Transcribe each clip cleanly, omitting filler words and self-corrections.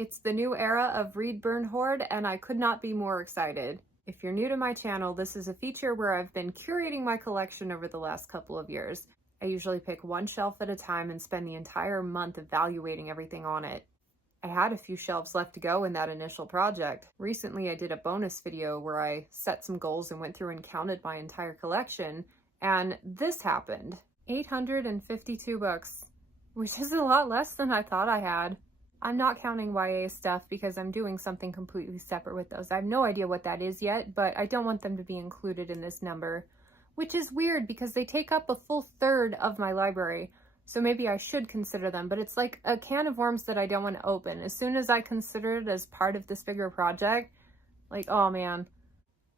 It's the new era of Read, Burn, Hoard, and I could not be more excited. If you're new to my channel, this is a feature where I've been curating my collection over the last couple of years. I usually pick one shelf at a time and spend the entire month evaluating everything on it. I had a few shelves left to go in that initial project. Recently, I did a bonus video where I set some goals and went through and counted my entire collection, and this happened. 852 books, which is a lot less than I thought I had. I'm not counting YA stuff because I'm doing something completely separate with those. I have no idea what that is yet, but I don't want them to be included in this number, which is weird because they take up a full third of my library. So maybe I should consider them, but it's like a can of worms that I don't want to open. As soon as I consider it as part of this bigger project, like, oh man.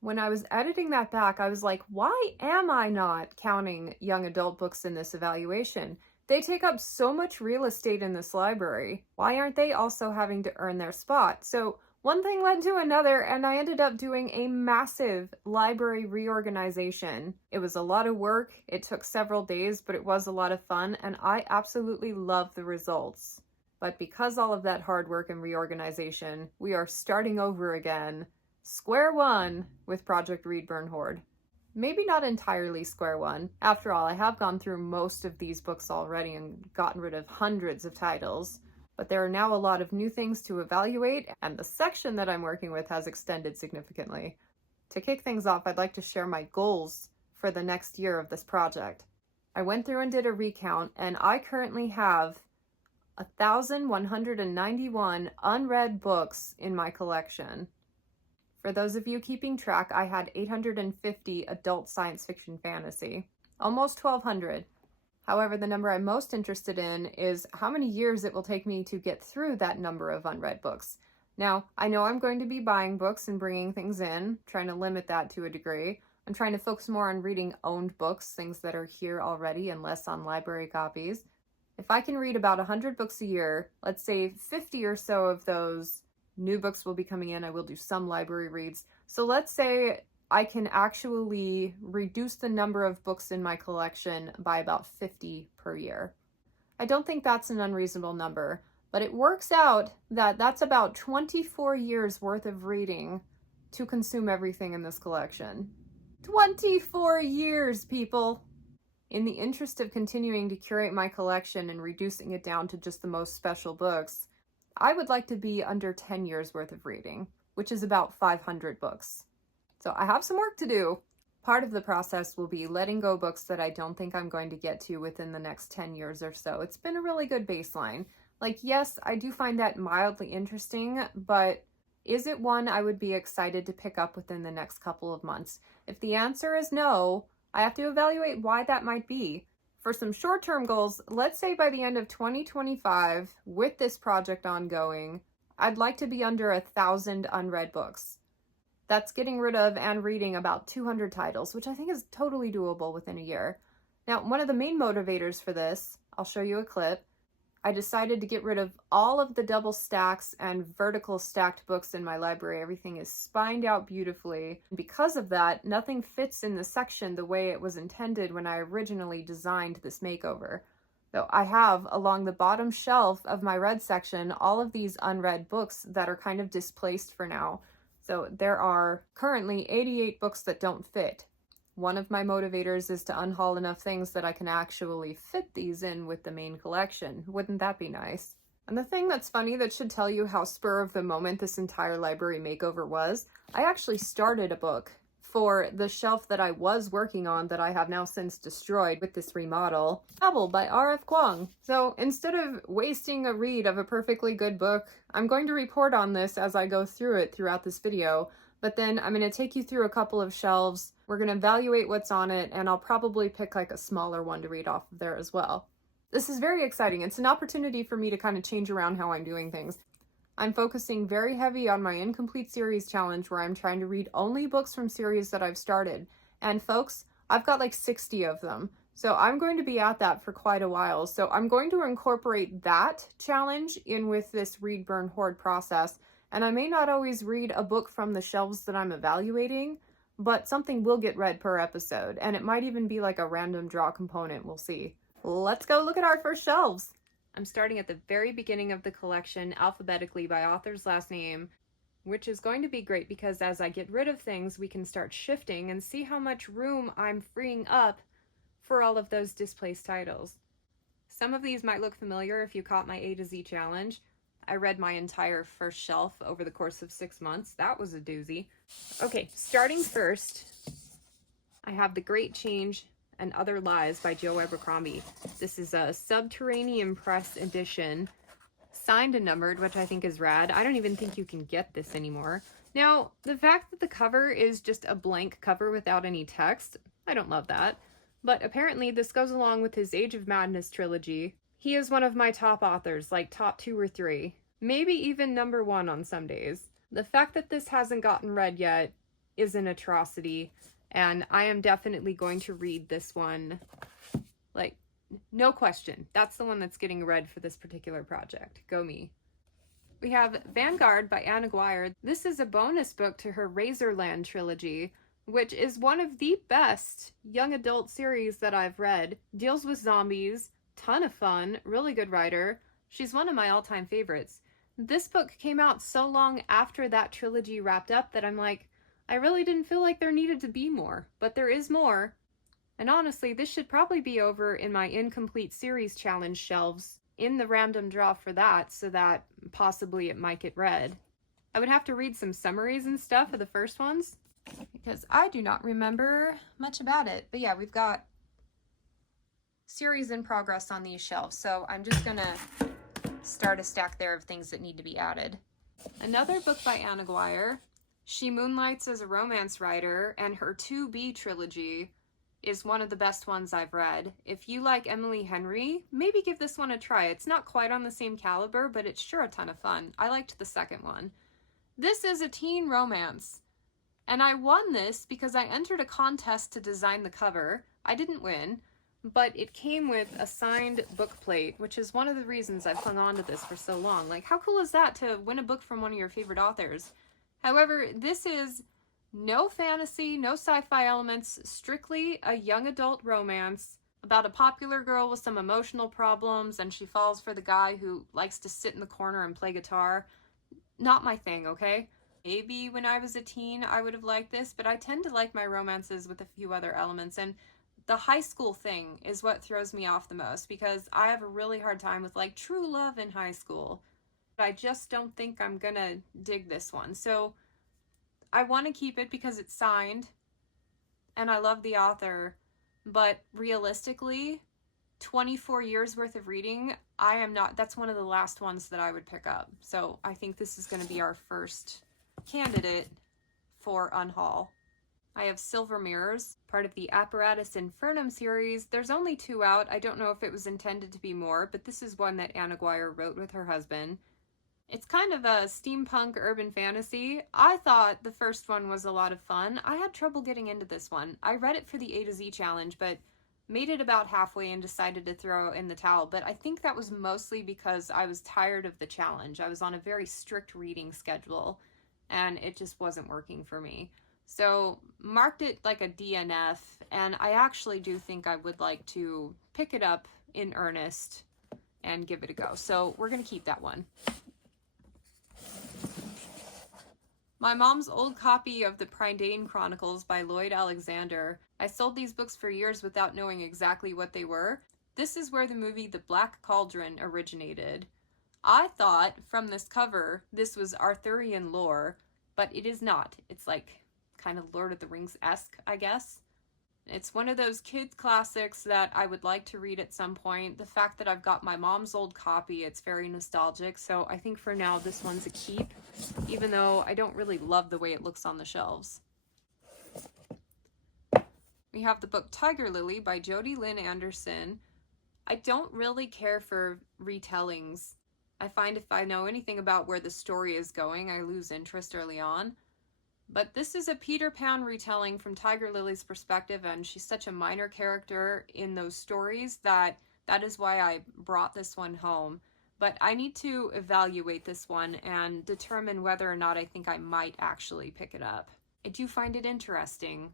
When I was editing that back, I was like, why am I not counting young adult books in this evaluation? They take up so much real estate in this library. Why aren't they also having to earn their spot? So one thing led to another, and I ended up doing a massive library reorganization. It was a lot of work. It took several days, but it was a lot of fun, and I absolutely love the results. But because all of that hard work and reorganization, we are starting over again, square one, with Project Read, Burn, Hoard. Maybe not entirely square one. After all, I have gone through most of these books already and gotten rid of hundreds of titles, but there are now a lot of new things to evaluate, and the section that I'm working with has extended significantly. To kick things off, I'd like to share my goals for the next year of this project. I went through and did a recount, and I currently have 1,191 unread books in my collection. For those of you keeping track, I had 850 adult science fiction fantasy, almost 1,200. However, the number I'm most interested in is how many years it will take me to get through that number of unread books. Now, I know I'm going to be buying books and bringing things in, trying to limit that to a degree. I'm trying to focus more on reading owned books, things that are here already, and less on library copies. If I can read about 100 books a year, let's say 50 or so of those new books will be coming in. I will do some library reads. So let's say I can actually reduce the number of books in my collection by about 50 per year. I don't think that's an unreasonable number, but it works out that that's about 24 years worth of reading to consume everything in this collection. 24 years, people! In the interest of continuing to curate my collection and reducing it down to just the most special books, I would like to be under 10 years worth of reading, which is about 500 books. So I have some work to do. Part of the process will be letting go books that I don't think I'm going to get to within the next 10 years or so. It's been a really good baseline. Like, yes, I do find that mildly interesting, but is it one I would be excited to pick up within the next couple of months? If the answer is no, I have to evaluate why that might be. For some short-term goals, let's say by the end of 2025, with this project ongoing, I'd like to be under 1,000 unread books. That's getting rid of and reading about 200 titles, which I think is totally doable within a year. Now, one of the main motivators for this, I'll show you a clip. I decided to get rid of all of the double stacks and vertical stacked books in my library. Everything is spined out beautifully. Because of that, nothing fits in the section the way it was intended when I originally designed this makeover. So I have, along the bottom shelf of my read section, all of these unread books that are kind of displaced for now. So there are currently 88 books that don't fit. One of my motivators is to unhaul enough things that I can actually fit these in with the main collection. Wouldn't that be nice? And the thing that's funny that should tell you how spur of the moment this entire library makeover was, I actually started a book for the shelf that I was working on that I have now since destroyed with this remodel, Travel by R.F. Kuang. So instead of wasting a read of a perfectly good book, I'm going to report on this as I go through it throughout this video. But then I'm going to take you through a couple of shelves. We're going to evaluate what's on it, and I'll probably pick like a smaller one to read off of there as well. This is very exciting. It's an opportunity for me to kind of change around how I'm doing things. I'm focusing very heavy on my incomplete series challenge where I'm trying to read only books from series that I've started. And folks, I've got like 60 of them. So I'm going to be at that for quite a while. So I'm going to incorporate that challenge in with this Read, Burn, Hoard process. And I may not always read a book from the shelves that I'm evaluating, but something will get read per episode, and it might even be like a random draw component. We'll see. Let's go look at our first shelves. I'm starting at the very beginning of the collection alphabetically by author's last name, which is going to be great because as I get rid of things, we can start shifting and see how much room I'm freeing up for all of those displaced titles. Some of these might look familiar if you caught my A to Z challenge. I read my entire first shelf over the course of 6 months. That was a doozy. Okay, starting first, I have The Great Change and Other Lies by Joe Abercrombie. This is a Subterranean Press edition, signed and numbered, which I think is rad. I don't even think you can get this anymore. Now, the fact that the cover is just a blank cover without any text, I don't love that. But apparently this goes along with his Age of Madness trilogy. He is one of my top authors, like top 2 or 3, maybe even number 1 on some days. The fact that this hasn't gotten read yet is an atrocity, and I am definitely going to read this one, like, no question. That's the one that's getting read for this particular project. Go me. We have Vanguard by Anna Guire. This is a bonus book to her Razorland trilogy, which is one of the best young adult series that I've read. Deals with zombies, ton of fun, really good writer. She's one of my all-time favorites. This book came out so long after that trilogy wrapped up that I'm like, I really didn't feel like there needed to be more, but there is more. And honestly, this should probably be over in my incomplete series challenge shelves in the random draw for that, so that possibly it might get read. I would have to read some summaries and stuff of the first ones, because I do not remember much about it. But yeah, we've got series in progress on these shelves, so I'm just gonna start a stack there of things that need to be added. Another book by Anna Guire. She moonlights as a romance writer, and her 2B trilogy is one of the best ones I've read. If you like Emily Henry, maybe give this one a try. It's not quite on the same caliber, but it's sure a ton of fun. I liked the second one. This is a teen romance, and I won this because I entered a contest to design the cover. I didn't win, but it came with a signed book plate, which is one of the reasons I've hung on to this for so long. Like, how cool is that to win a book from one of your favorite authors? However, this is no fantasy, no sci-fi elements, strictly a young adult romance about a popular girl with some emotional problems, and she falls for the guy who likes to sit in the corner and play guitar. Not my thing, okay? Maybe when I was a teen I would have liked this, but I tend to like my romances with a few other elements, and the high school thing is what throws me off the most, because I have a really hard time with like true love in high school. But I just don't think I'm gonna dig this one. So I want to keep it because it's signed and I love the author, but realistically, 24 years worth of reading, that's one of the last ones that I would pick up. So I think this is going to be our first candidate for unhaul. I have Silver Mirrors, part of the Apparatus Infernum series. There's only 2 out. I don't know if it was intended to be more, but this is one that Anna Guire wrote with her husband. It's kind of a steampunk urban fantasy. I thought the first one was a lot of fun. I had trouble getting into this one. I read it for the A to Z challenge, but made it about halfway and decided to throw in the towel. But I think that was mostly because I was tired of the challenge. I was on a very strict reading schedule, and it just wasn't working for me. So marked it like a DNF, and I actually do think I would like to pick it up in earnest and give it a go. So we're going to keep that one. My mom's old copy of the Prydain Chronicles by Lloyd Alexander. I sold these books for years without knowing exactly what they were. This is where the movie The Black Cauldron originated. I thought from this cover this was Arthurian lore, but it is not. It's like kind of Lord of the Rings-esque, I guess. It's one of those kids classics that I would like to read at some point. The fact that I've got my mom's old copy, it's very nostalgic, so I think for now this one's a keep, even though I don't really love the way it looks on the shelves. We have the book Tiger Lily by Jodi Lynn Anderson. I don't really care for retellings. I find if I know anything about where the story is going, I lose interest early on. But this is a Peter Pan retelling from Tiger Lily's perspective, and she's such a minor character in those stories that is why I brought this one home. But I need to evaluate this one and determine whether or not I think I might actually pick it up. I do find it interesting,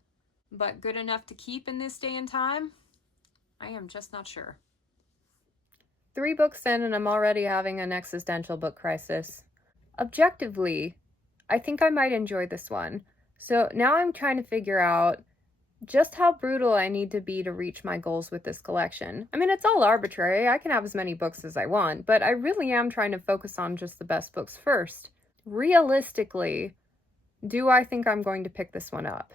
but good enough to keep in this day and time? I am just not sure. 3 books in and I'm already having an existential book crisis. Objectively, I think I might enjoy this one. So now I'm trying to figure out just how brutal I need to be to reach my goals with this collection. I mean, it's all arbitrary. I can have as many books as I want, but I really am trying to focus on just the best books first. Realistically, do I think I'm going to pick this one up?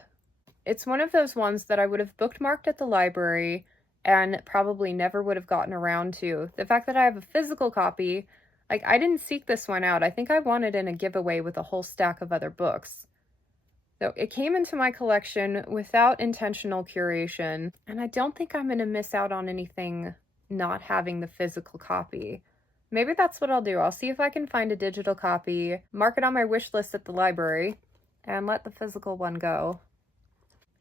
It's one of those ones that I would have bookmarked at the library and probably never would have gotten around to. The fact that I have a physical copy, like, I didn't seek this one out. I think I won it in a giveaway with a whole stack of other books. So it came into my collection without intentional curation, and I don't think I'm going to miss out on anything not having the physical copy. Maybe that's what I'll do. I'll see if I can find a digital copy, mark it on my wish list at the library, and let the physical one go.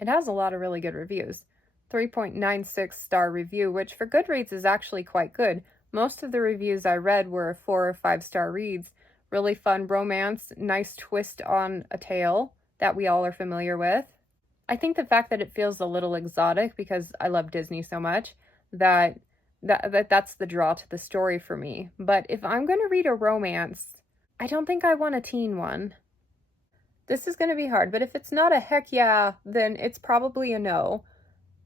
It has a lot of really good reviews. 3.96 star review, which for Goodreads is actually quite good. Most of the reviews I read were 4 or 5 star reads. Really fun romance, nice twist on a tale that we all are familiar with. I think the fact that it feels a little exotic, because I love Disney so much, that's the draw to the story for me. But if I'm going to read a romance, I don't think I want a teen one. This is going to be hard, but if it's not a heck yeah, then it's probably a no.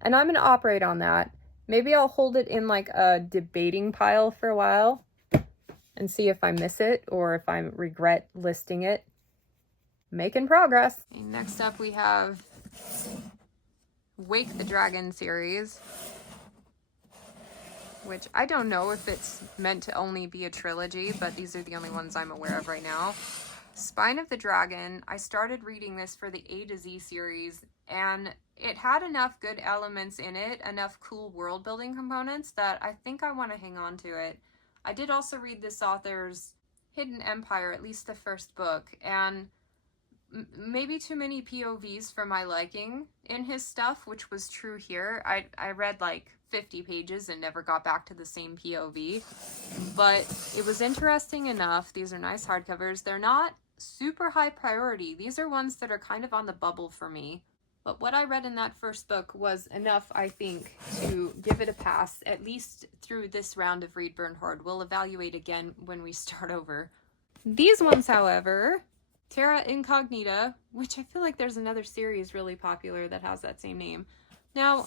And I'm going to operate on that. Maybe I'll hold it in like a debating pile for a while and see if I miss it or if I regret listing it. Making progress. Okay, next up we have Wake the Dragon series, which I don't know if it's meant to only be a trilogy, but these are the only ones I'm aware of right now. Spine of the Dragon, I started reading this for the A to Z series, and it had enough good elements in it, enough cool world building components, that I think I want to hang on to it. I did also read this author's Hidden Empire, at least the first book, and maybe too many POVs for my liking in his stuff, which was true here. I read like 50 pages and never got back to the same POV, but it was interesting enough. These are nice hardcovers. They're not super high priority. These are ones that are kind of on the bubble for me. But what I read in that first book was enough, I think, to give it a pass, at least through this round of Read, Burn, Hoard. We'll evaluate again when we start over. These ones, however, Terra Incognita, which I feel like there's another series really popular that has that same name. Now,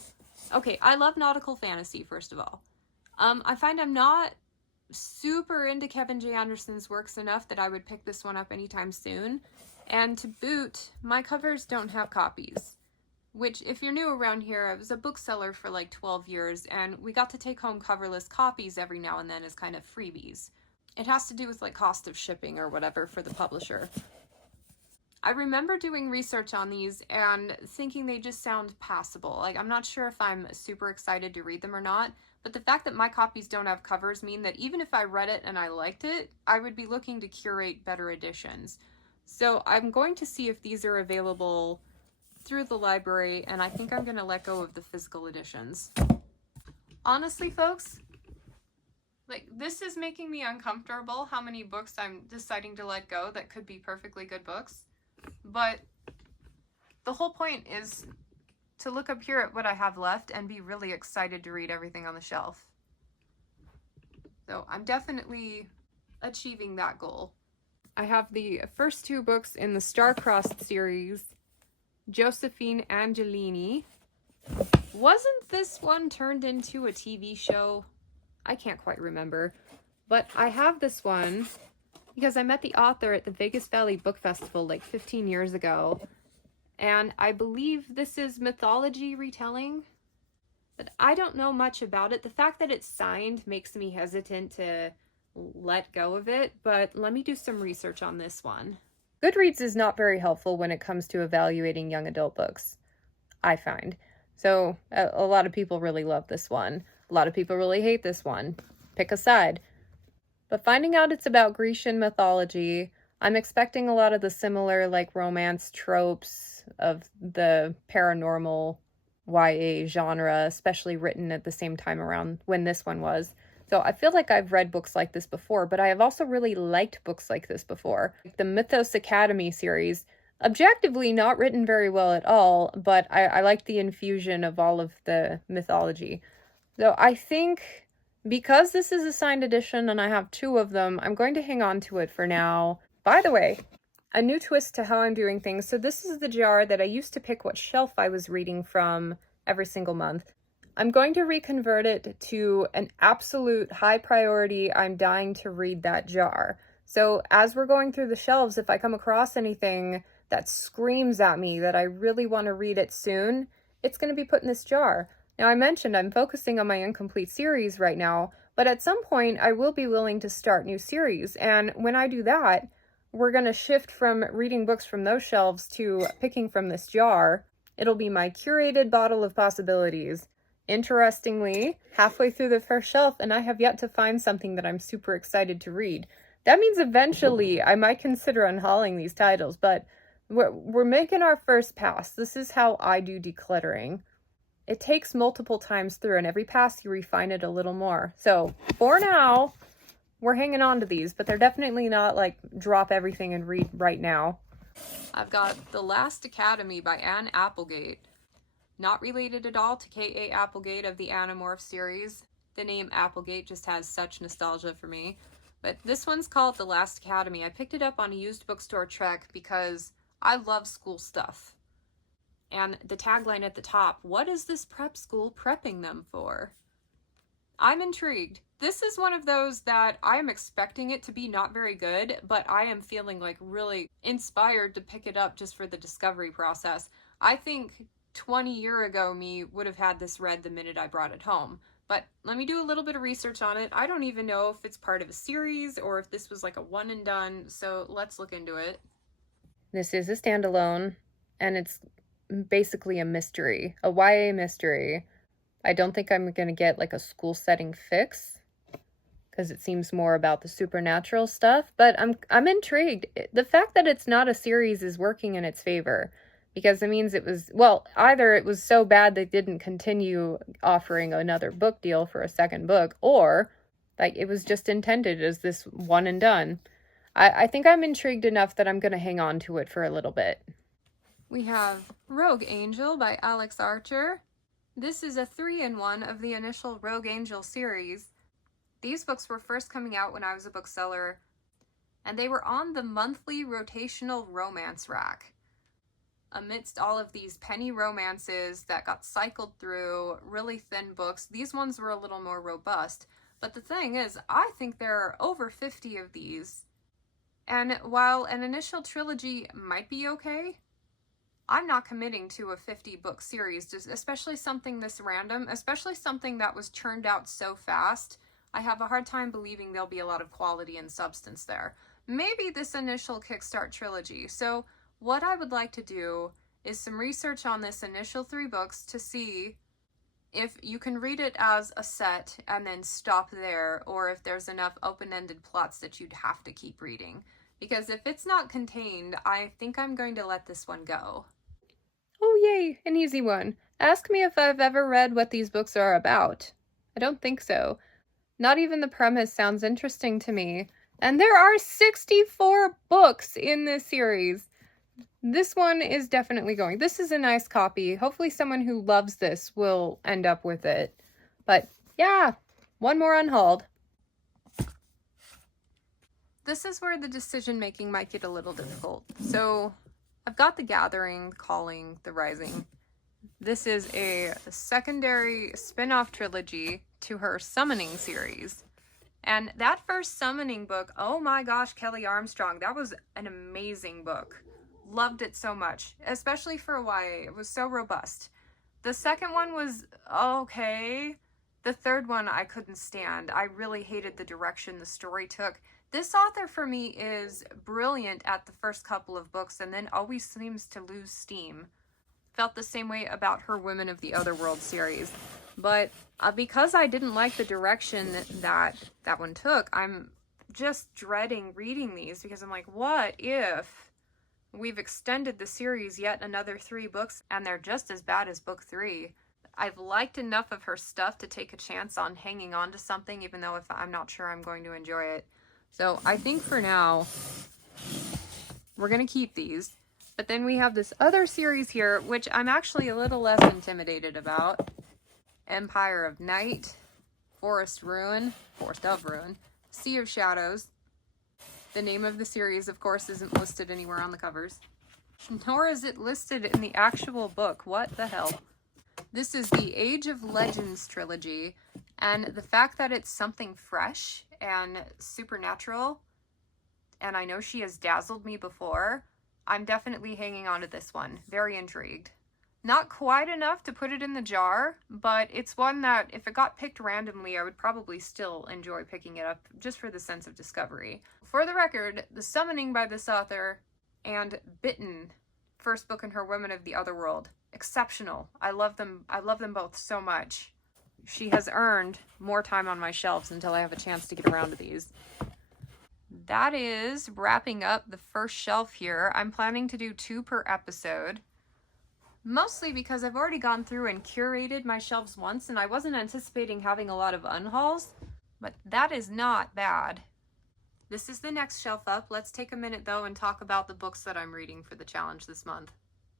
okay, I love nautical fantasy, first of all. I find I'm not super into Kevin J. Anderson's works enough that I would pick this one up anytime soon. And to boot, my covers don't have copies. Which, if you're new around here, I was a bookseller for like 12 years, and we got to take home coverless copies every now and then as kind of freebies. It has to do with like cost of shipping or whatever for the publisher. I remember doing research on these and thinking they just sound passable. Like, I'm not sure if I'm super excited to read them or not, but the fact that my copies don't have covers mean that even if I read it and I liked it, I would be looking to curate better editions. So I'm going to see if these are available through the library, and I think I'm going to let go of the physical editions. Honestly, folks, like, this is making me uncomfortable how many books I'm deciding to let go that could be perfectly good books. But the whole point is to look up here at what I have left and be really excited to read everything on the shelf. So I'm definitely achieving that goal. I have the first 2 books in the Star-Crossed series, Josephine Angelini. Wasn't this one turned into a TV show? I can't quite remember. But I have this one because I met the author at the Vegas Valley Book Festival like 15 years ago. And I believe this is mythology retelling. But I don't know much about it. The fact that it's signed makes me hesitant to let go of it. But let me do some research on this one. Goodreads is not very helpful when it comes to evaluating young adult books, I find. So a lot of people really love this one. A lot of people really hate this one. Pick a side. But finding out it's about Grecian mythology, I'm expecting a lot of the similar like romance tropes of the paranormal YA genre, especially written at the same time around when this one was. So I feel like I've read books like this before, but I have also really liked books like this before. The Mythos Academy series, objectively not written very well at all, but I like the infusion of all of the mythology. So I think Because this is a signed edition and I have 2 of them, I'm going to hang on to it for now. By the way, a new twist to how I'm doing things. So this is the jar that I used to pick what shelf I was reading from every single month. I'm going to reconvert it to an absolute high priority. I'm dying to read that jar. So as we're going through the shelves, if I come across anything that screams at me that I really want to read it soon, it's going to be put in this jar. Now, I mentioned I'm focusing on my incomplete series right now, but at some point I will be willing to start new series. And when I do that, we're going to shift from reading books from those shelves to picking from this jar. It'll be my curated bottle of possibilities. Interestingly, halfway through the first shelf, and I have yet to find something that I'm super excited to read. That means eventually I might consider unhauling these titles, but we're making our first pass. This is how I do decluttering. It takes multiple times through, and every pass you refine it a little more. So for now, we're hanging on to these, but they're definitely not like drop everything and read right now. I've got The Last Academy by Anne Applegate. Not related at all to K.A. Applegate of the Animorph series. The name Applegate just has such nostalgia for me. But this one's called The Last Academy. I picked it up on a used bookstore trek because I love school stuff. And the tagline at the top, what is this prep school prepping them for? I'm intrigued. This is one of those that I am expecting it to be not very good, but I am feeling like really inspired to pick it up just for the discovery process. I think 20-year ago me would have had this read the minute I brought it home. But let me do a little bit of research on it. I don't even know if it's part of a series or if this was like a one and done, so let's look into it. This is a standalone, and it's basically a mystery, a YA mystery. I don't think I'm going to get like a school setting fix because it seems more about the supernatural stuff, but I'm intrigued. The fact that it's not a series is working in its favor because it means it was, well, either it was so bad they didn't continue offering another book deal for a second book, or like it was just intended as this one and done. I think I'm intrigued enough that I'm going to hang on to it for a little bit. We have Rogue Angel by Alex Archer. This is a 3-in-1 of the initial Rogue Angel series. These books were first coming out when I was a bookseller, and they were on the monthly rotational romance rack. Amidst all of these penny romances that got cycled through, really thin books, these ones were a little more robust. But the thing is, I think there are over 50 of these. And while an initial trilogy might be okay, I'm not committing to a 50-book series, especially something this random, especially something that was churned out so fast. I have a hard time believing there'll be a lot of quality and substance there. Maybe this initial Kickstart trilogy. So what I would like to do is some research on this initial 3 books to see if you can read it as a set and then stop there, or if there's enough open-ended plots that you'd have to keep reading. Because if it's not contained, I think I'm going to let this one go. Oh, yay, an easy one. Ask me if I've ever read what these books are about. I don't think so. Not even the premise sounds interesting to me. And there are 64 books in this series. This one is definitely going. This is a nice copy. Hopefully someone who loves this will end up with it. But yeah, one more unhauled. This is where the decision making might get a little difficult. So I've got The Gathering, Calling, The Rising. This is a secondary spin-off trilogy to her Summoning series. And that first Summoning book, oh my gosh, Kelly Armstrong, that was an amazing book. Loved it so much, especially for a YA. It was so robust. The second one was okay. The third one I couldn't stand. I really hated the direction the story took. This author for me is brilliant at the first couple of books and then always seems to lose steam. Felt the same way about her Women of the Otherworld series. But because I didn't like the direction that one took, I'm just dreading reading these because I'm like, what if we've extended the series yet another 3 books and they're just as bad as book 3? I've liked enough of her stuff to take a chance on hanging on to something, even though if I'm not sure I'm going to enjoy it. So I think for now, we're going to keep these. But then we have this other series here, which I'm actually a little less intimidated about. Empire of Night. Forest of Ruin, Sea of Shadows. The name of the series, of course, isn't listed anywhere on the covers, nor is it listed in the actual book. What the hell? This is the Age of Legends trilogy, and the fact that it's something fresh and supernatural, and I know she has dazzled me before, I'm definitely hanging on to this one. Very intrigued. Not quite enough to put it in the jar, but it's one that if it got picked randomly, I would probably still enjoy picking it up just for the sense of discovery. For the record, The Summoning by this author and Bitten, first book in her Women of the Otherworld, exceptional. I love them both so much. She has earned more time on my shelves until I have a chance to get around to these. That is wrapping up the first shelf here. I'm planning to do 2 per episode. Mostly because I've already gone through and curated my shelves once, and I wasn't anticipating having a lot of unhauls, but that is not bad. This is the next shelf up. Let's take a minute though and talk about the books that I'm reading for the challenge this month.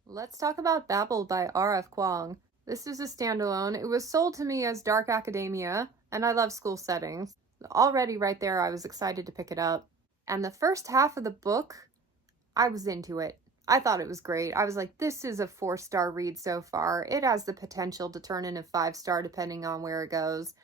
Let's talk about Babel by R.F. Kuang. This is a standalone. It was sold to me as dark academia, and I love school settings. Already right there, I was excited to pick it up. And the first half of the book, I was into it. I thought it was great. I was like, this is a 4-star read so far. It has the potential to turn into 5-star depending on where it goes.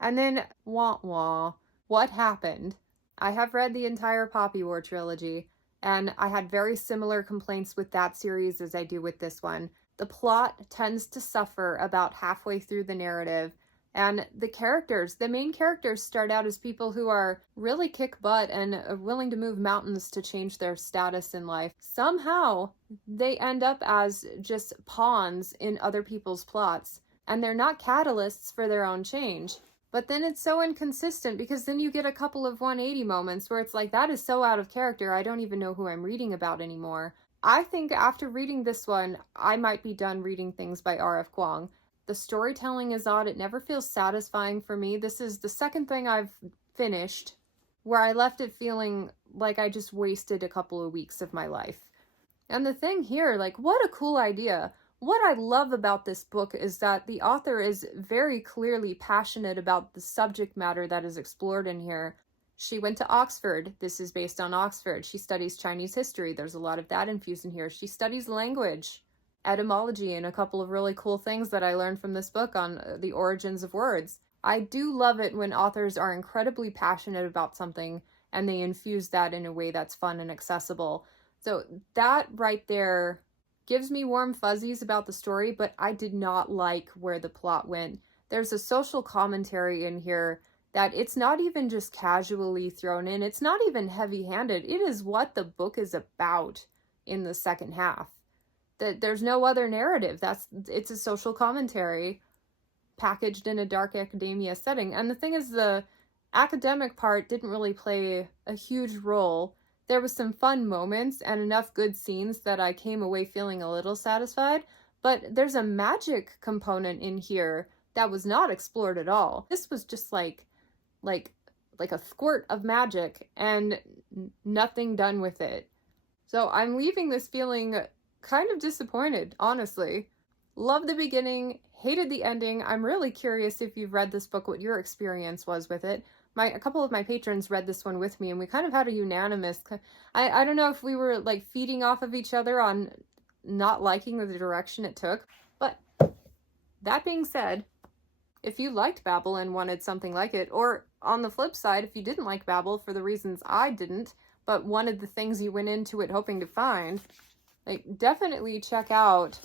And then, wah wah, what happened? I have read the entire Poppy War trilogy, and I had very similar complaints with that series as I do with this one. The plot tends to suffer about halfway through the narrative, and the main characters start out as people who are really kick butt and are willing to move mountains to change their status in life. Somehow, they end up as just pawns in other people's plots, and they're not catalysts for their own change. But then it's so inconsistent, because then you get a couple of 180 moments where it's like, that is so out of character, I don't even know who I'm reading about anymore. I think after reading this one, I might be done reading things by R.F. Kuang. The storytelling is odd. It never feels satisfying for me. This is the second thing I've finished where I left it feeling like I just wasted a couple of weeks of my life. And the thing here, like, what a cool idea. What I love about this book is that the author is very clearly passionate about the subject matter that is explored in here. She went to Oxford. This is based on Oxford. She studies Chinese history. There's a lot of that infused in here. She studies language, etymology, and a couple of really cool things that I learned from this book on the origins of words. I do love it when authors are incredibly passionate about something and they infuse that in a way that's fun and accessible. So that right there gives me warm fuzzies about the story, but I did not like where the plot went. There's a social commentary in here that it's not even just casually thrown in. It's not even heavy-handed. It is what the book is about in the second half. There's no other narrative. It's a social commentary packaged in a dark academia setting. And the thing is, the academic part didn't really play a huge role. There was some fun moments and enough good scenes that I came away feeling a little satisfied, but there's a magic component in here that was not explored at all. This was just like a squirt of magic and nothing done with it. So I'm leaving this feeling kind of disappointed, honestly. Love the beginning, hated the ending. I'm really curious if you've read this book, what your experience was with it. A couple of my patrons read this one with me, and we kind of had a unanimous, I don't know if we were like feeding off of each other on not liking the direction it took, but that being said, if you liked Babel and wanted something like it, or on the flip side, if you didn't like Babel for the reasons I didn't, but wanted the things you went into it hoping to find, like, definitely check out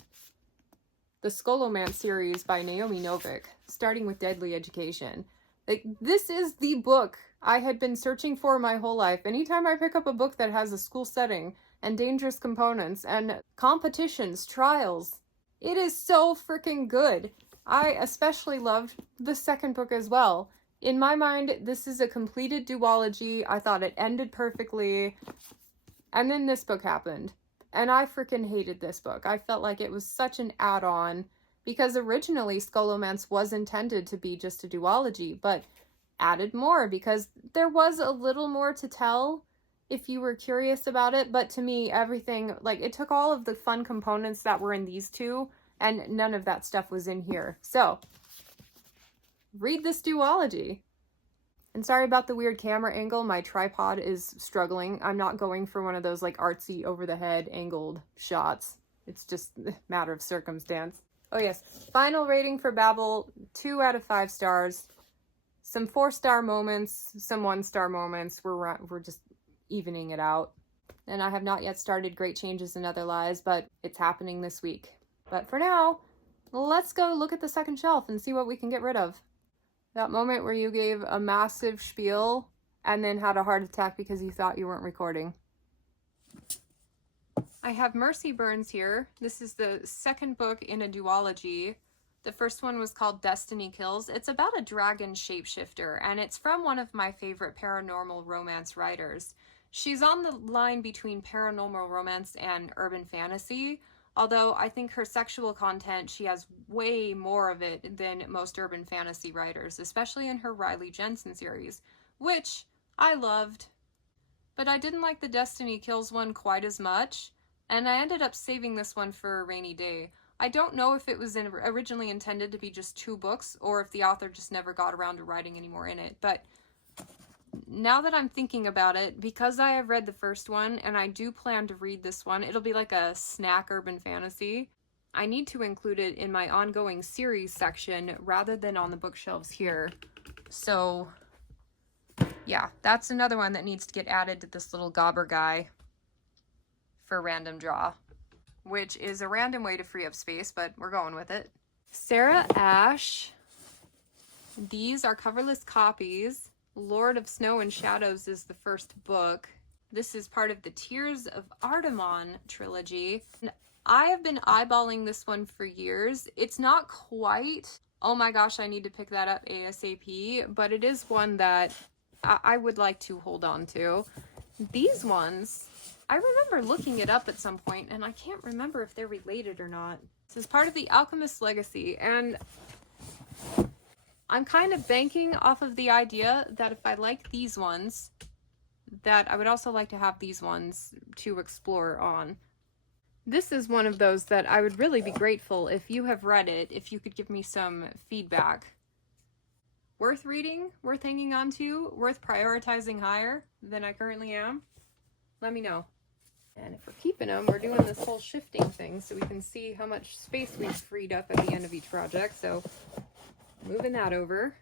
the Scholomance series by Naomi Novik, starting with Deadly Education. Like, this is the book I had been searching for my whole life. Anytime I pick up a book that has a school setting and dangerous components and competitions, trials, it is so freaking good. I especially loved the second book as well. In my mind, this is a completed duology. I thought it ended perfectly. And then this book happened. And I freaking hated this book. I felt like it was such an add-on, because originally Scholomance was intended to be just a duology, but added more because there was a little more to tell if you were curious about it. But to me, everything, like, it took all of the fun components that were in these two, and none of that stuff was in here. So read this duology. And sorry about the weird camera angle. My tripod is struggling. I'm not going for one of those like artsy over the head angled shots. It's just a matter of circumstance. Oh yes, final rating for Babel, 2 out of 5 stars. Some 4-star moments, some 1-star moments. We're just evening it out. And I have not yet started Great Changes in Other Lies, but it's happening this week. But for now, let's go look at the second shelf and see what we can get rid of. That moment where you gave a massive spiel and then had a heart attack because you thought you weren't recording. I have Mercy Burns here. This is the second book in a duology. The first one was called Destiny Kills. It's about a dragon shapeshifter, and it's from one of my favorite paranormal romance writers. She's on the line between paranormal romance and urban fantasy, although I think her sexual content, she has way more of it than most urban fantasy writers, especially in her Riley Jensen series, which I loved. But I didn't like the Destiny Kills one quite as much, and I ended up saving this one for a rainy day. I don't know if it was originally intended to be just 2 books, or if the author just never got around to writing any more in it, but now that I'm thinking about it, because I have read the first one, and I do plan to read this one, it'll be like a snack urban fantasy. I need to include it in my ongoing series section rather than on the bookshelves here. So, yeah, that's another one that needs to get added to this little gobber guy for random draw, which is a random way to free up space, but we're going with it. Sarah Ashe. These are coverless copies. Lord of Snow and Shadows is the first book. This is part of the Tears of Ardamon trilogy. And I have been eyeballing this one for years. It's not quite, oh my gosh, I need to pick that up ASAP, but it is one that I would like to hold on to. These ones, I remember looking it up at some point, and I can't remember if they're related or not. This is part of the Alchemist's Legacy, and I'm kind of banking off of the idea that if I like these ones, that I would also like to have these ones to explore on. This is one of those that I would really be grateful if you have read it, if you could give me some feedback. Worth reading, worth hanging on to, worth prioritizing higher than I currently am? Let me know. And if we're keeping them, we're doing this whole shifting thing so we can see how much space we've freed up at the end of each project. So moving that over.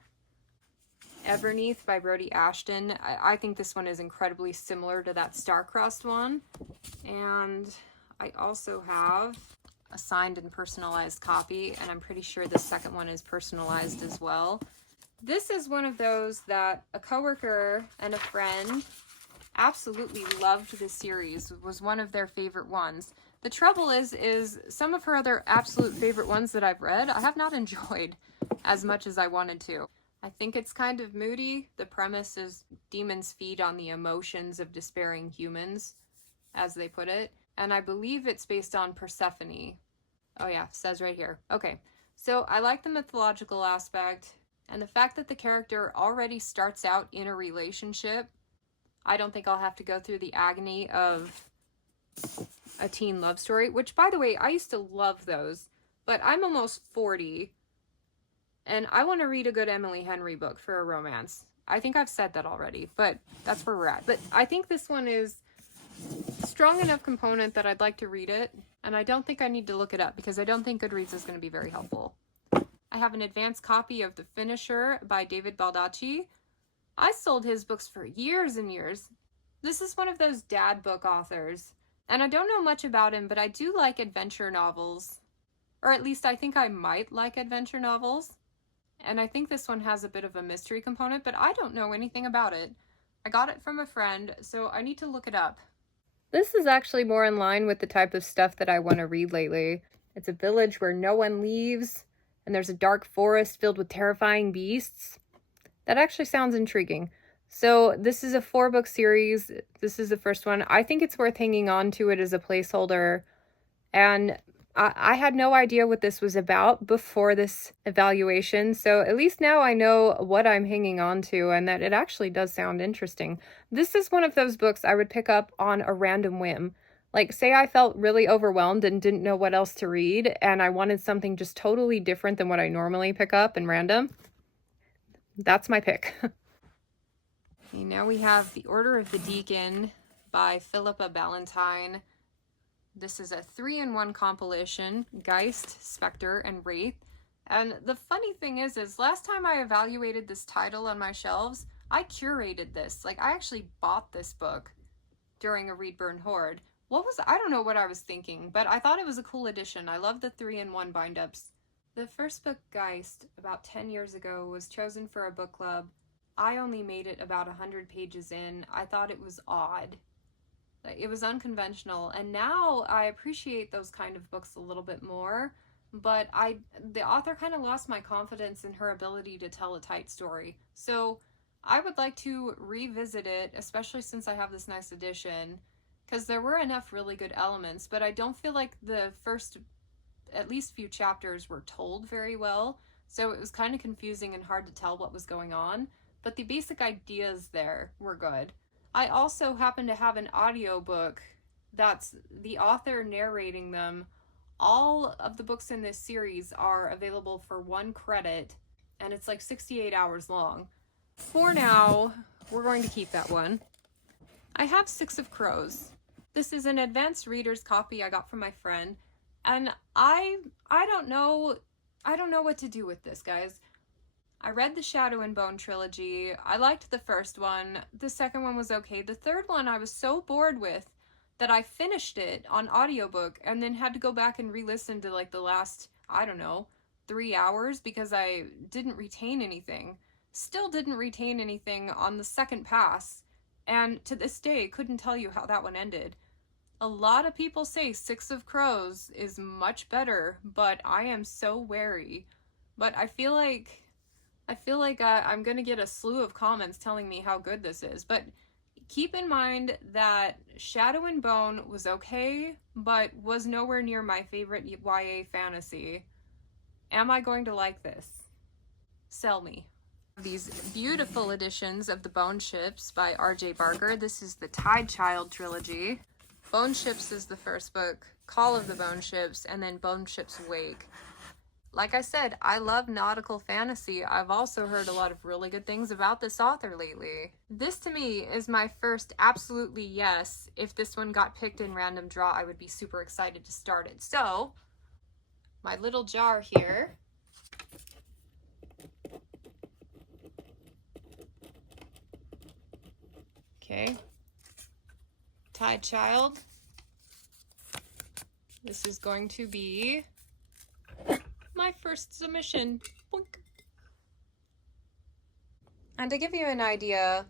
Everneath by Brody Ashton. I think this one is incredibly similar to that Star-Crossed one. And I also have a signed and personalized copy, and I'm pretty sure the second one is personalized as well. This is one of those that a coworker and a friend absolutely loved this series. It was one of their favorite ones. The trouble is some of her other absolute favorite ones that I've read, I have not enjoyed as much as I wanted to. I think it's kind of moody. The premise is demons feed on the emotions of despairing humans, as they put it. And I believe it's based on Persephone. Oh yeah, says right here. Okay, so I like the mythological aspect, and the fact that the character already starts out in a relationship. I don't think I'll have to go through the agony of a teen love story, which, by the way, I used to love those, but I'm almost 40, and I want to read a good Emily Henry book for a romance. I think I've said that already, but that's where we're at. But I think this one is strong enough component that I'd like to read it, and I don't think I need to look it up because I don't think Goodreads is going to be very helpful. I have an advanced copy of The Finisher by David Baldacci. I sold his books for years and years. This is one of those dad book authors, and I don't know much about him, but I do like adventure novels, or at least I think I might like adventure novels. And I think this one has a bit of a mystery component, but I don't know anything about it. I got it from a friend, so I need to look it up. This is actually more in line with the type of stuff that I want to read lately. It's a village where no one leaves, and there's a dark forest filled with terrifying beasts. That actually sounds intriguing. So this is a 4-book series. This is the first one. I think it's worth hanging on to it as a placeholder. And I had no idea what this was about before this evaluation. So at least now I know what I'm hanging on to and that it actually does sound interesting. This is one of those books I would pick up on a random whim. Like, say I felt really overwhelmed and didn't know what else to read, and I wanted something just totally different than what I normally pick up and random. That's my pick. Okay, now we have The Order of the Deacon by Philippa Ballantyne. This is a 3-in-1 compilation, Geist, Spectre, and Wraith. And the funny thing is last time I evaluated this title on my shelves, I curated this. Like, I actually bought this book during a Read Burn Hoard. I don't know what I was thinking, but I thought it was a cool edition. I love the 3-in-1 bind-ups. The first book, Geist, about 10 years ago, was chosen for a book club. I only made it about 100 pages in. I thought it was odd. It was unconventional, and now I appreciate those kind of books a little bit more, but the author kind of lost my confidence in her ability to tell a tight story. So I would like to revisit it, especially since I have this nice edition, because there were enough really good elements, but I don't feel like the first at least few chapters were told very well, so it was kind of confusing and hard to tell what was going on, but the basic ideas there were good. I also happen to have an audiobook that's the author narrating them. All of the books in this series are available for 1 credit, and it's like 68 hours long. For now, we're going to keep that one. I have Six of Crows. This is an advanced reader's copy I got from my friend, and I don't know what to do with this, guys. I read the Shadow and Bone trilogy. I liked the first one. The second one was okay. The third one I was so bored with that I finished it on audiobook and then had to go back and re-listen to like the last, I don't know, 3 hours because I didn't retain anything. Still didn't retain anything on the second pass, and to this day couldn't tell you how that one ended. A lot of people say Six of Crows is much better, but I am so wary. But I feel like I'm gonna get a slew of comments telling me how good this is, but keep in mind that Shadow and Bone was okay, but was nowhere near my favorite YA fantasy. Am I going to like this? Sell me. These beautiful editions of the Bone Ships by R.J. Barker. This is the Tide Child trilogy. Bone Ships is the first book, Call of the Bone Ships, and then Bone Ships Wake. Like I said, I love nautical fantasy. I've also heard a lot of really good things about this author lately. This to me is my first absolutely yes. If this one got picked in random draw, I would be super excited to start it. So, my little jar here. Okay. Tide Child. This is going to be my first submission. Boink. And to give you an idea,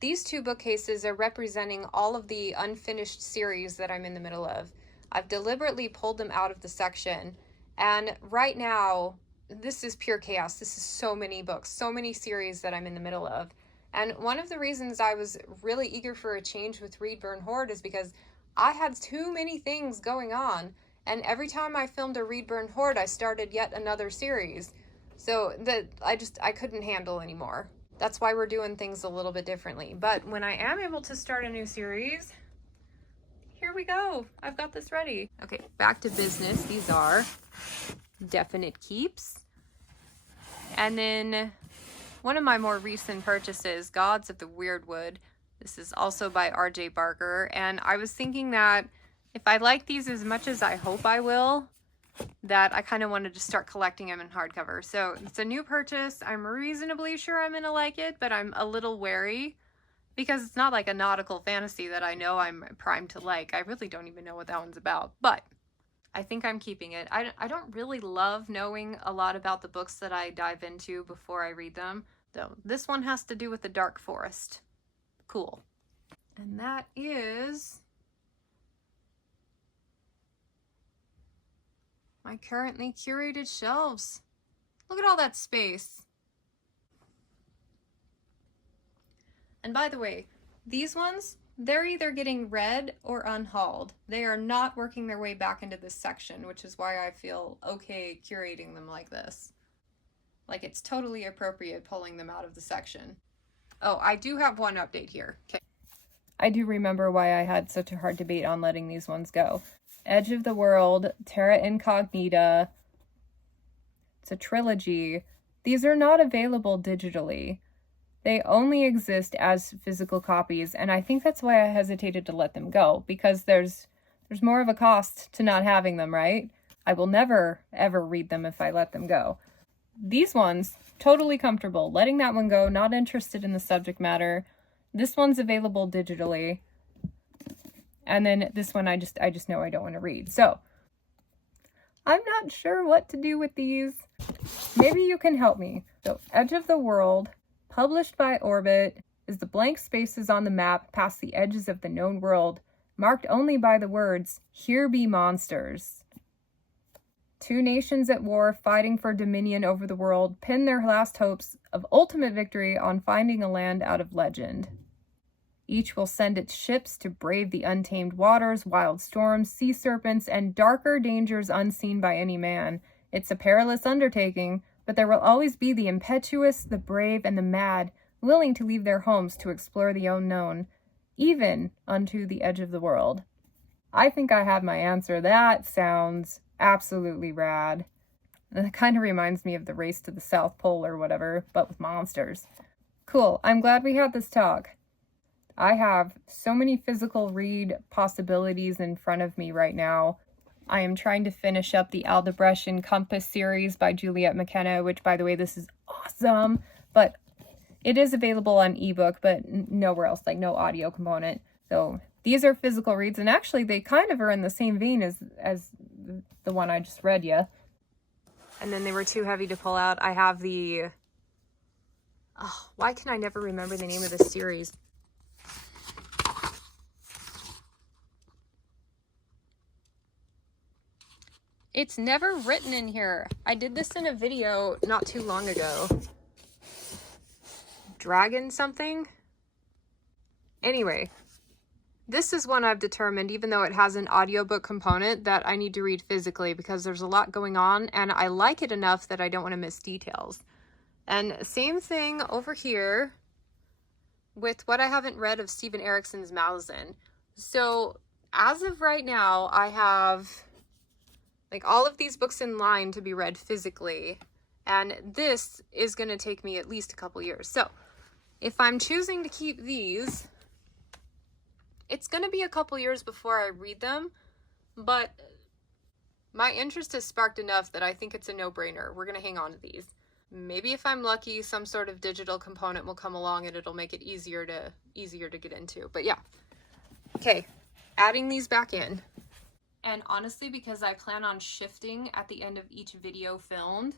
these 2 bookcases are representing all of the unfinished series that I'm in the middle of. I've deliberately pulled them out of the section, and right now, this is pure chaos. This is so many books, so many series that I'm in the middle of. And one of the reasons I was really eager for a change with Read Burn Hoard is because I had too many things going on. And every time I filmed a Read Burn Hoard, I started yet another series. So I couldn't handle anymore. That's why we're doing things a little bit differently. But when I am able to start a new series, here we go. I've got this ready. Okay, back to business. These are Definite Keeps. And then one of my more recent purchases, Gods of the Weirdwood. This is also by R.J. Barker. And I was thinking that if I like these as much as I hope I will, that I kind of wanted to start collecting them in hardcover. So it's a new purchase. I'm reasonably sure I'm going to like it, but I'm a little wary because it's not like a nautical fantasy that I know I'm primed to like. I really don't even know what that one's about, but I think I'm keeping it. I don't really love knowing a lot about the books that I dive into before I read them, though this one has to do with the Dark Forest. Cool. And that is my currently curated shelves. Look at all that space. And by the way, these ones, they're either getting read or unhauled. They are not working their way back into this section, which is why I feel okay curating them like this. Like, it's totally appropriate pulling them out of the section. Oh, I do have one update here. Okay. I do remember why I had such a hard debate on letting these ones go. Edge of the World, Terra Incognita. It's a trilogy. These are not available digitally. They only exist as physical copies, and I think that's why I hesitated to let them go, because there's more of a cost to not having them, right? I will never, ever read them if I let them go. These ones, totally comfortable. Letting that one go, not interested in the subject matter. This one's available digitally. And then this one I just know I don't want to read. So, I'm not sure what to do with these. Maybe you can help me. So, Edge of the World, published by Orbit, is the blank spaces on the map past the edges of the known world, marked only by the words, "Here be monsters." Two nations at war fighting for dominion over the world pin their last hopes of ultimate victory on finding a land out of legend. Each will send its ships to brave the untamed waters, wild storms, sea serpents, and darker dangers unseen by any man. It's a perilous undertaking, but there will always be the impetuous, the brave, and the mad, willing to leave their homes to explore the unknown, even unto the edge of the world. I think I have my answer. That sounds absolutely rad. That kind of reminds me of the Race to the South Pole or whatever, but with monsters. Cool. I'm glad we had this talk. I have so many physical read possibilities in front of me right now. I am trying to finish up the Aldebrecht and Compass series by Juliet McKenna, which, by the way, this is awesome, but it is available on ebook, but nowhere else, like no audio component. So these are physical reads, and actually they kind of are in the same vein as the one I just read you. And then they were too heavy to pull out. I have the... Oh, why can I never remember the name of this series? It's never written in here. I did this in a video not too long ago. Dragon something? Anyway, this is one I've determined, even though it has an audiobook component, that I need to read physically because there's a lot going on and I like it enough that I don't want to miss details. And same thing over here with what I haven't read of Stephen Erickson's Malazan. So as of right now, I have like all of these books in line to be read physically, and this is going to take me at least a couple years. So if I'm choosing to keep these, it's going to be a couple years before I read them, but my interest has sparked enough that I think it's a no-brainer. We're going to hang on to these. Maybe if I'm lucky, some sort of digital component will come along and it'll make it easier to get into. But yeah. Okay, adding these back in. And honestly, because I plan on shifting at the end of each video filmed,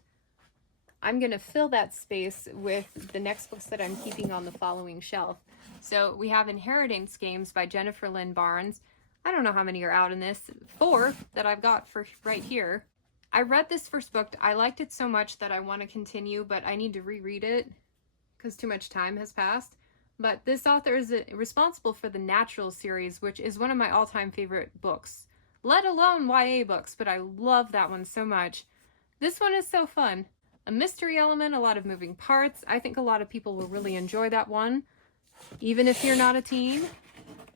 I'm going to fill that space with the next books that I'm keeping on the following shelf. So we have Inheritance Games by Jennifer Lynn Barnes. I don't know how many are out in this. 4 that I've got for right here. I read this first book. I liked it so much that I want to continue, but I need to reread it because too much time has passed. But this author is responsible for the Natural series, which is one of my all-time favorite books. Let alone YA books, but I love that one so much. This one is so fun. A mystery element, a lot of moving parts. I think a lot of people will really enjoy that one, even if you're not a teen.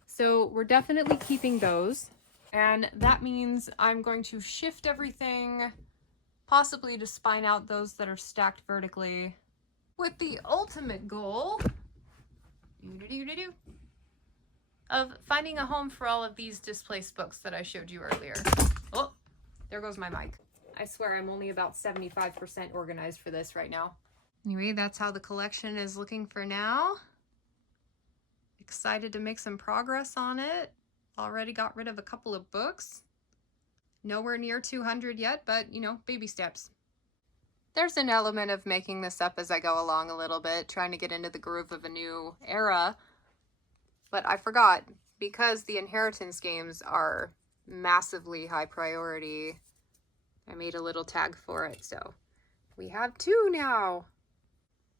So we're definitely keeping those. And that means I'm going to shift everything, possibly to spine out those that are stacked vertically, with the ultimate goal of finding a home for all of these displaced books that I showed you earlier. Oh, there goes my mic. I swear I'm only about 75% organized for this right now. Anyway, that's how the collection is looking for now. Excited to make some progress on it. Already got rid of a couple of books. Nowhere near 200 yet, but you know, baby steps. There's an element of making this up as I go along a little bit, trying to get into the groove of a new era. But I forgot, because the Inheritance Games are massively high priority, I made a little tag for it, so we have 2 now.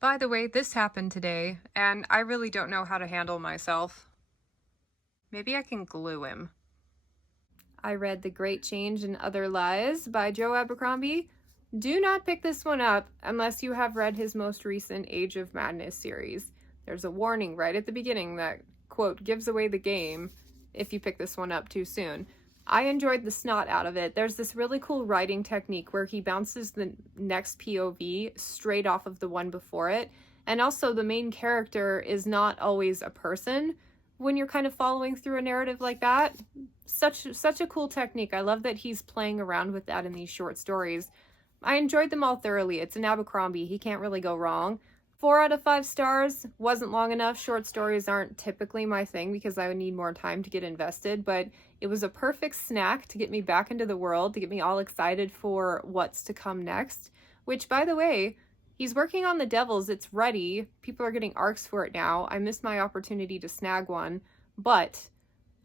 By the way, this happened today, and I really don't know how to handle myself. Maybe I can glue him. I read The Great Change and Other Lies by Joe Abercrombie. Do not pick this one up unless you have read his most recent Age of Madness series. There's a warning right at the beginning that, quote, gives away the game if you pick this one up too soon. I enjoyed the snot out of it. There's this really cool writing technique where he bounces the next POV straight off of the one before it. And also the main character is not always a person when you're kind of following through a narrative like that. Such a cool technique. I love that he's playing around with that in these short stories. I enjoyed them all thoroughly. It's an Abercrombie. He can't really go wrong. 4 out of 5 stars. Wasn't long enough. Short stories aren't typically my thing because I would need more time to get invested, but it was a perfect snack to get me back into the world, to get me all excited for what's to come next, which, by the way, he's working on The Devils. It's ready. People are getting arcs for it now. I missed my opportunity to snag one, but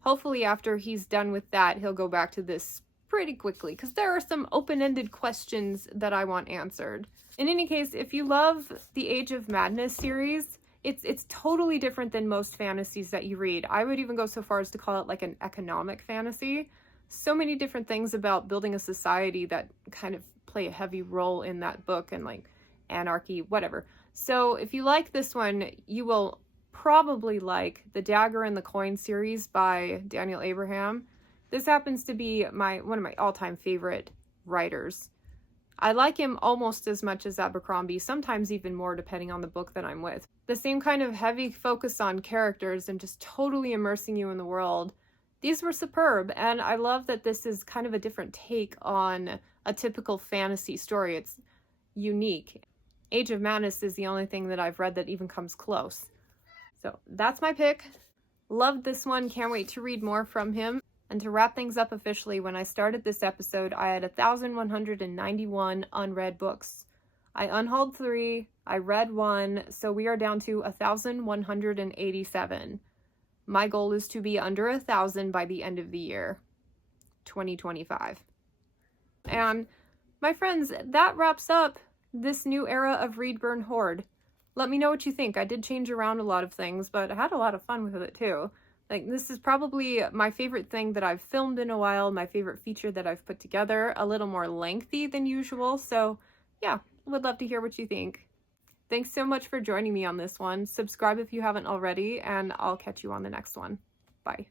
hopefully after he's done with that, he'll go back to this pretty quickly because there are some open-ended questions that I want answered. In any case, if you love the Age of Madness series, it's totally different than most fantasies that you read. I would even go so far as to call it like an economic fantasy. So many different things about building a society that kind of play a heavy role in that book, and like anarchy, whatever. So if you like this one, you will probably like The Dagger and the Coin series by Daniel Abraham. This happens to be one of my all-time favorite writers. I like him almost as much as Abercrombie, sometimes even more depending on the book that I'm with. The same kind of heavy focus on characters and just totally immersing you in the world. These were superb, and I love that this is kind of a different take on a typical fantasy story. It's unique. Age of Madness is the only thing that I've read that even comes close. So that's my pick. Loved this one. Can't wait to read more from him. And to wrap things up officially, when I started this episode, I had 1,191 unread books. I unhauled 3, I read 1, so we are down to 1,187. My goal is to be under 1,000 by the end of the year, 2025. And my friends, that wraps up this new era of Read, Burn, Hoard. Let me know what you think. I did change around a lot of things, but I had a lot of fun with it too. Like, this is probably my favorite thing that I've filmed in a while, my favorite feature that I've put together, a little more lengthy than usual. So yeah, would love to hear what you think. Thanks so much for joining me on this one. Subscribe if you haven't already, and I'll catch you on the next one. Bye.